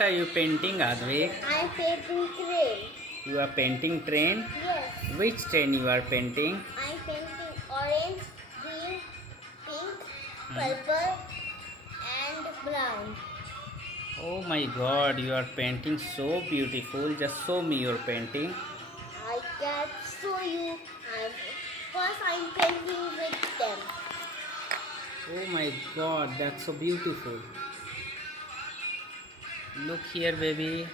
What are you painting, Advik? I'm painting train. You are painting train? Yes. Which train you are painting? I'm painting orange, green, pink, Hmm. purple, and brown. Oh my god, you are painting so beautiful. Just show me your painting. I can show you. First, I'm painting with them. Oh my god, that's so beautiful. Look here, baby.